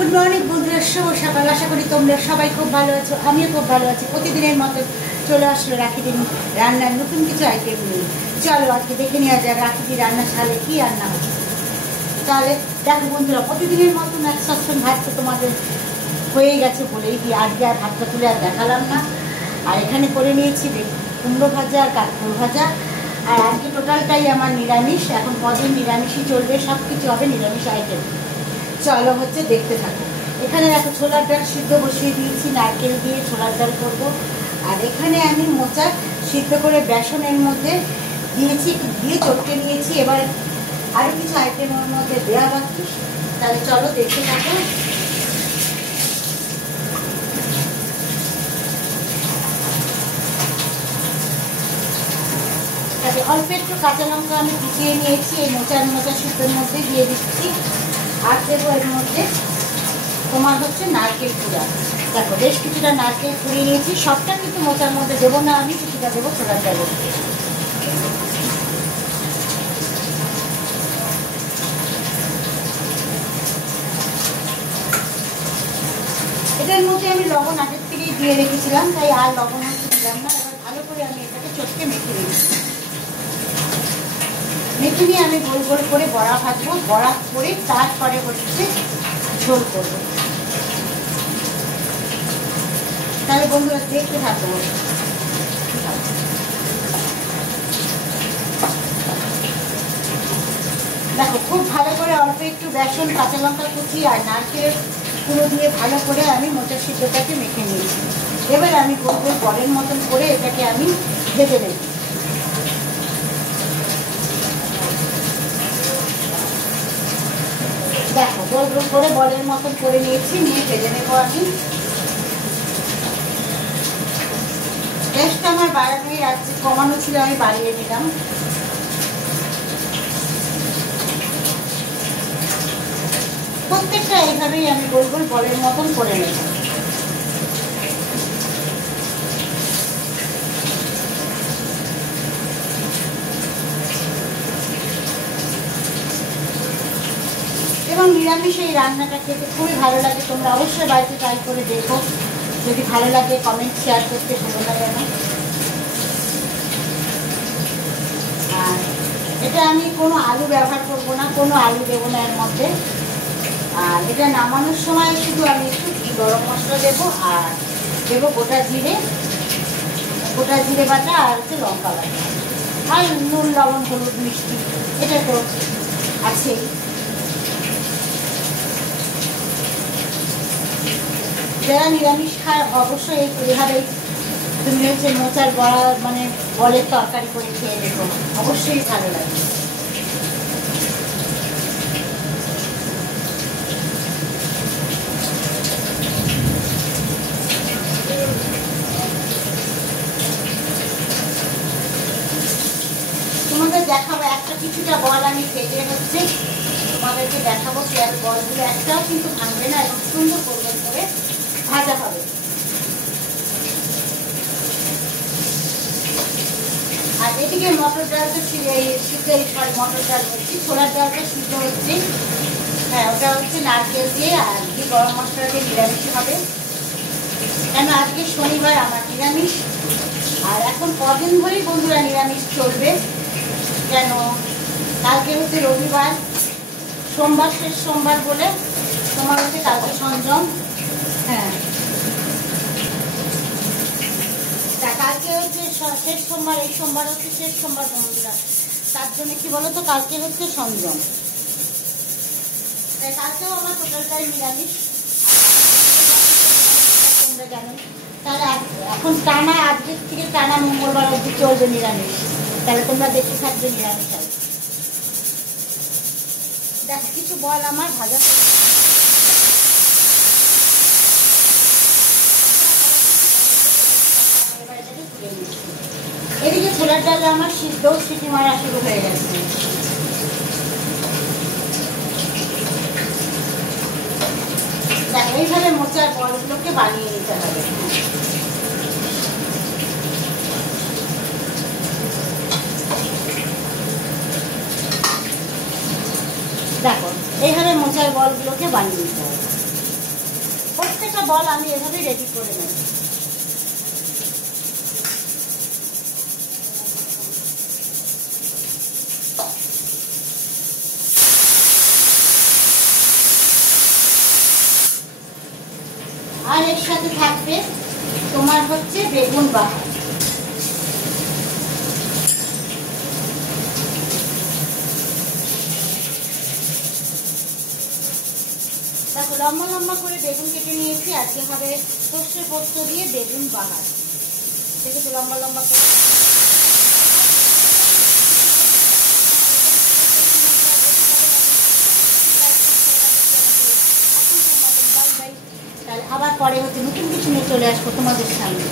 Good morning বন্ধুরা, শুভ সকাল। আশা করি তোমরা সবাই খুব ভালো আছো, আমিও খুব ভালো আছি। প্রতিদিনের মতো চলে আসলো রাখি দিন রান্নার নতুন কিছু আইটেম নিয়ে। চলো আজকে দেখে নেওয়া যাক রাখি দিন রান্নার সালে কি রান্না হচ্ছে। তাহলে দেখো বন্ধুরা, প্রতিদিনের মতন এক সস্তান ভাত তো তোমাদের হয়ে গেছে বলেই কি আজকে আর ভাতটা তুলে আর দেখালাম না। আর এখানে করে নিয়েছি কুমড়ো ভাজা আর কাঁকরোল ভাজা। আর আজকে টোটালটাই আমার নিরামিষ। এখন কদিন নিরামিষই চলবে, সব কিছু হবে নিরামিষ আইটেম। চলো হচ্ছে দেখতে থাকো। এখানে দেখো ছোলার ডাল সিদ্ধ বসিয়ে দিয়েছি, নারকেল দিয়ে ছোলার ডাল করবো। আর এখানে আমি মোচা সিদ্ধ করে বেসনের মধ্যে দিয়েছি, দিয়ে চটকে নিয়েছি। এবার আরও কিছু আইটেম ওর মধ্যে দেওয়া বাকি। তাহলে চলো দেখতে থাকো। তাতে অল্প একটু কাঁচা লঙ্কা আমি কুচিয়ে নিয়েছি, এই মোচা সিদ্ধের মধ্যে দিয়ে দিচ্ছি। আর দেবো এর মধ্যে তোমার হচ্ছে নারকেল কুড়া। দেখো বেশ কিছুটা নারকেল কুড়িয়ে নিয়েছি, সবটা কিন্তু মোচার মধ্যে দেবো না, আমি কিছুটা দেবো ছোলার ডালের মধ্যে। এটার মধ্যে আমি লবণ আগের থেকেই দিয়ে রেখেছিলাম, তাই আর লবণ হচ্ছে দিলাম না। এবার ভালো করে আমি এটাকে চটকে মেখে দিচ্ছি। মেখে নিয়ে আমি গোল গোল করে বড়া ভাজবো, বড়া করে তারপরে হচ্ছে ঝোল করবো। তাহলে বন্ধুরা দেখতে থাকবো। দেখো খুব ভালো করে অল্প একটু বেসন, কাঁচা লঙ্কা কুচি আর নারকেল কুড়ো দিয়ে ভালো করে আমি মোচা সিদ্ধটাকে মেখে নিয়েছি। এবার আমি গোল গোল বলের মতন করে এটাকে আমি ভেজে নেব। দেখো গোল গোল করে বলের মতন করে নিয়েছি, নিয়ে ভেজে নেবো আমি। গ্যাসটা আমার বাড়ানোই আছে, কমানো ছিল, আমি বাড়িয়ে নিলাম। প্রত্যেকটা এইভাবেই আমি গোল গোল বলের মতন করে নেব। এবং নিরামিষ এই রান্নাটা খেতে খুবই ভালো লাগে। তোমরা অবশ্যই বাড়িতে ট্রাই করে দেখো। যদি ভালো লাগে কমেন্ট শেয়ার করতে ভুলো না যেন। আর এটা আমি কোনো আলু ব্যবহার করবো না, কোনো আলু দেবো না এর মধ্যে। আর এটা নামানোর সময় শুধু আমি একটু গরম মশলা দেবো, আর দেবো গোটা জিরে বাটা, আর হচ্ছে লঙ্কা বাটা, আর নুন লবণ হলুদ মিষ্টি, এটা তো আছেই। যারা নিরামিষ খায় অবশ্যই এইভাবেই তুমি হচ্ছে মোচার বড়া মানে বলের তরকারি করে খেয়ে দেখো, অবশ্যই ভালো লাগে। তোমাদের দেখাবো একটা কিছুটা বল আমি ভেজে হচ্ছে তোমাদেরকে দেখাবো। পেঁয়াজ বলগুলো একটাও কিন্তু ভাঙবে না এবং সুন্দর করবেন করে ভাজা হবে। আর এদিকে মটর ডালটা মটর ডাল হচ্ছে, ছোলার ডালটা সিদ্ধ হচ্ছে। হ্যাঁ, ওটা হচ্ছে নারকেল দিয়ে আর দিয়ে গরম মশলা দিয়ে নিরামিষ হবে। কেন আজকে শনিবার আমার নিরামিষ। আর এখন কদিন ধরেই বন্ধুরা নিরামিষ চলবে। কেন কালকে হচ্ছে রবিবার, সোমবার শেষ সোমবার বলে তোমার হচ্ছে কালকে সংযম। হ্যাঁ, কালকে হচ্ছে শেষ সোমবার, এই সোমবার হচ্ছে শেষ সোমবার বন্ধুরা। তার জন্য কি বলো তো, কালকে হচ্ছে সংযম, তাই কালকেও আমার টোটালটাই নিরামিষ। তোমরা জানো তাহলে এখন টানা আজকের থেকে টানা মঙ্গলবার অবধি চলবে নিরামিষ। তাহলে তোমরা দেখতে থাকবে নিরামিষ। দেখো কিছু বল আমার ভাজা। এদিকে ছোলার ডাল আমার সিদ্ধ সিটি মারা শুরু হয়ে গেছে। দেখো এইভাবে মোচার বলগুলোকে বানিয়ে নিতে হবে। দেখো এইভাবে মোচার বলগুলোকে বানিয়ে নিতে হবে। প্রত্যেকটা বল আমি এভাবেই রেডি করে নেব। আর এর সাথে থাকবে তোমার হচ্ছে বেগুন বাহার। দেখো লম্বা লম্বা করে বেগুন কেটে নিয়েছি। আজকে হবে সর্ষে পোস্ত দিয়ে বেগুন বাহার। দেখেছো লম্বা লম্বা করে। আবার পরে হচ্ছে নতুন কিছু নিয়ে চলে আসবো তোমাদের সামনে।